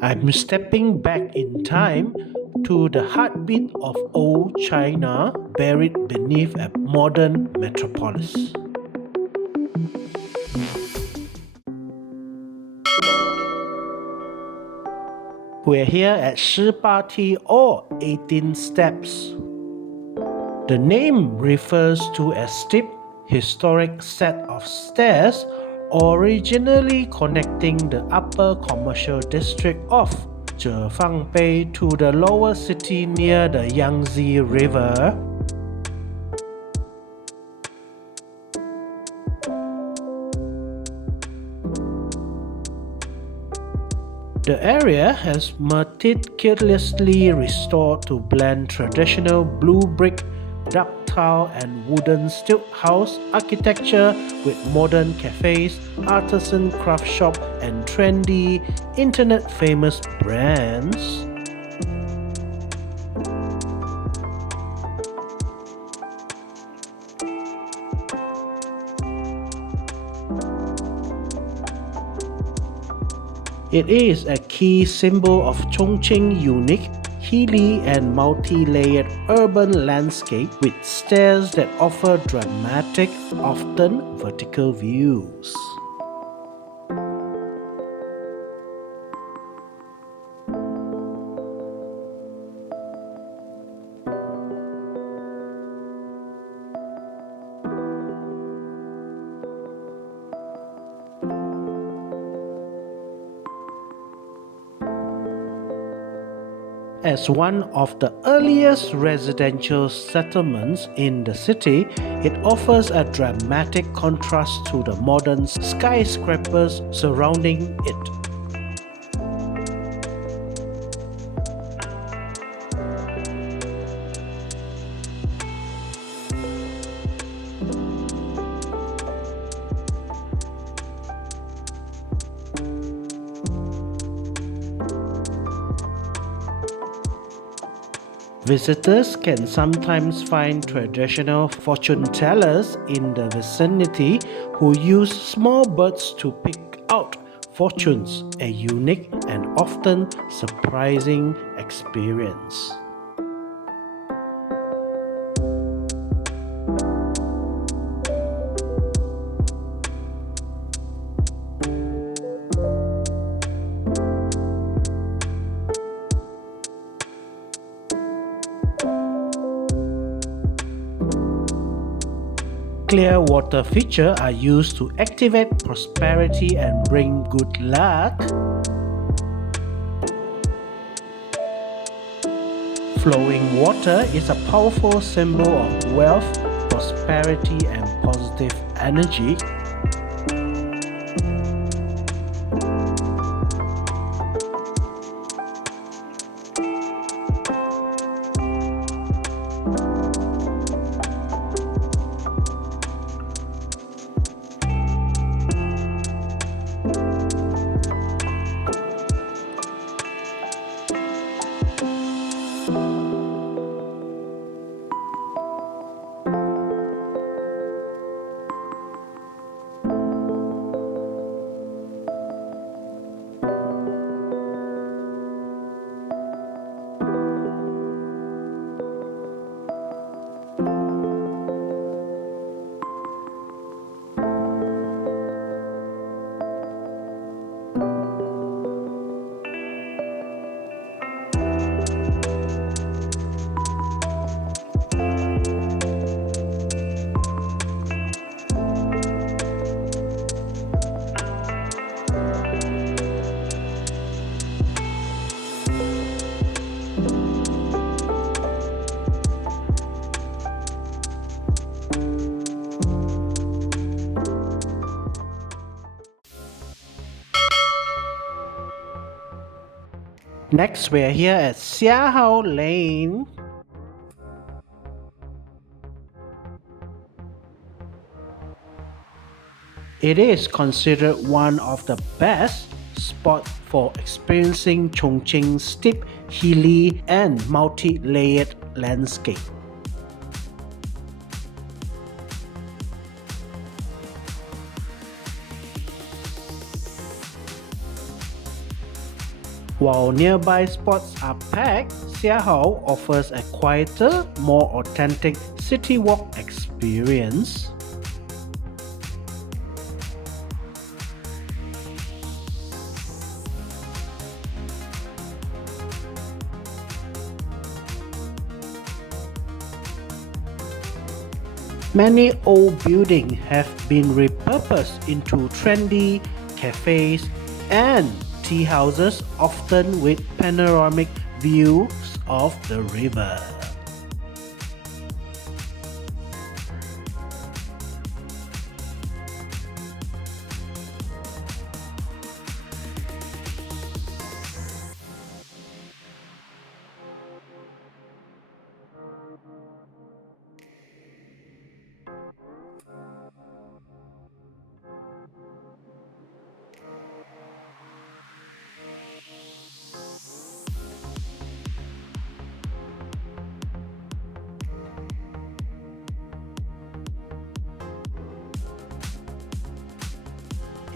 I'm stepping back in time to the heartbeat of old China buried beneath a modern metropolis. We're here at Shibati or 18 Steps. The name refers to a steep, historic set of stairs originally connecting the upper commercial district of Zhefang to the lower city near the Yangtze River. The area has meticulously restored to blend traditional blue brick, ductile and wooden stilt house architecture with modern cafes, artisan craft shop and trendy, internet-famous brands. It is a key symbol of Chongqing unique, hilly and multi-layered urban landscape with stairs that offer dramatic, often vertical views. As one of the earliest residential settlements in the city, it offers a dramatic contrast to the modern skyscrapers surrounding it. Visitors can sometimes find traditional fortune tellers in the vicinity who use small birds to pick out fortunes, a unique and often surprising experience. Clear water feature are used to activate prosperity and bring good luck. Flowing water is a powerful symbol of wealth, prosperity and positive energy. Next, we're here at Xiahao Lane. It is considered one of the best spots for experiencing Chongqing's steep, hilly, and multi-layered landscape. While nearby spots are packed, Xiahao offers a quieter, more authentic city walk experience. Many old buildings have been repurposed into trendy cafes and tea houses, often with panoramic views of the river.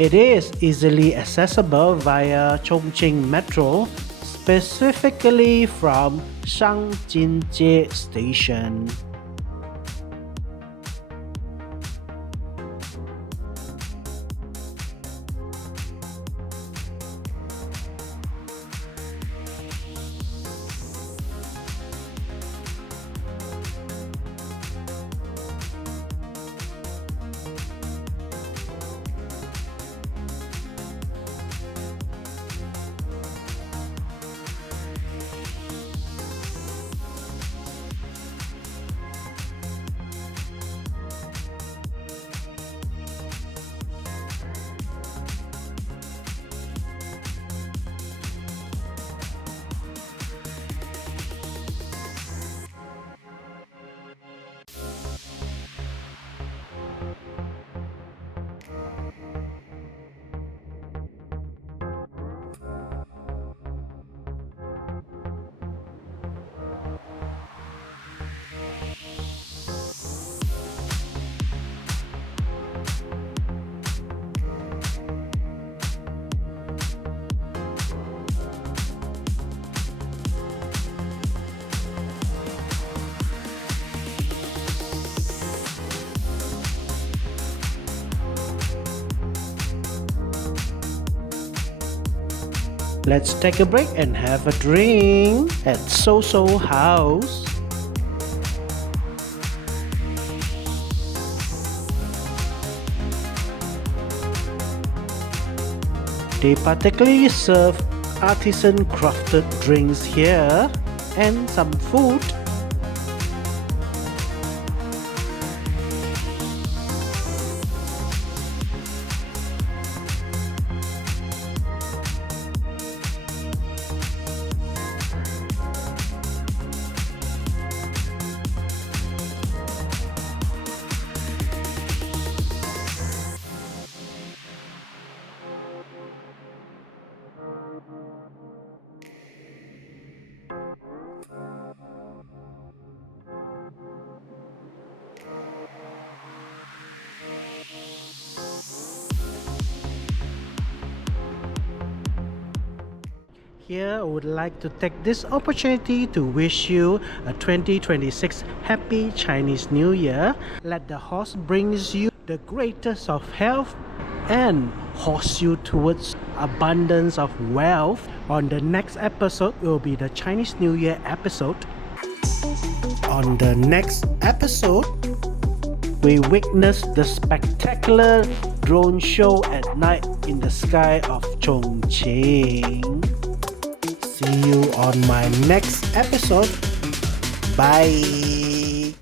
It is easily accessible via Chongqing Metro, specifically from Shangjiajie Station. Let's take a break and have a drink at So House. They particularly serve artisan crafted drinks here and some food. Here, I would like to take this opportunity to wish you a 2026 Happy Chinese New Year. Let the horse brings you the greatest of health and horse you towards abundance of wealth. On the next episode will be the Chinese New Year episode. On the next episode, we witness the spectacular drone show at night in the sky of Chongqing. See you on my next episode. Bye.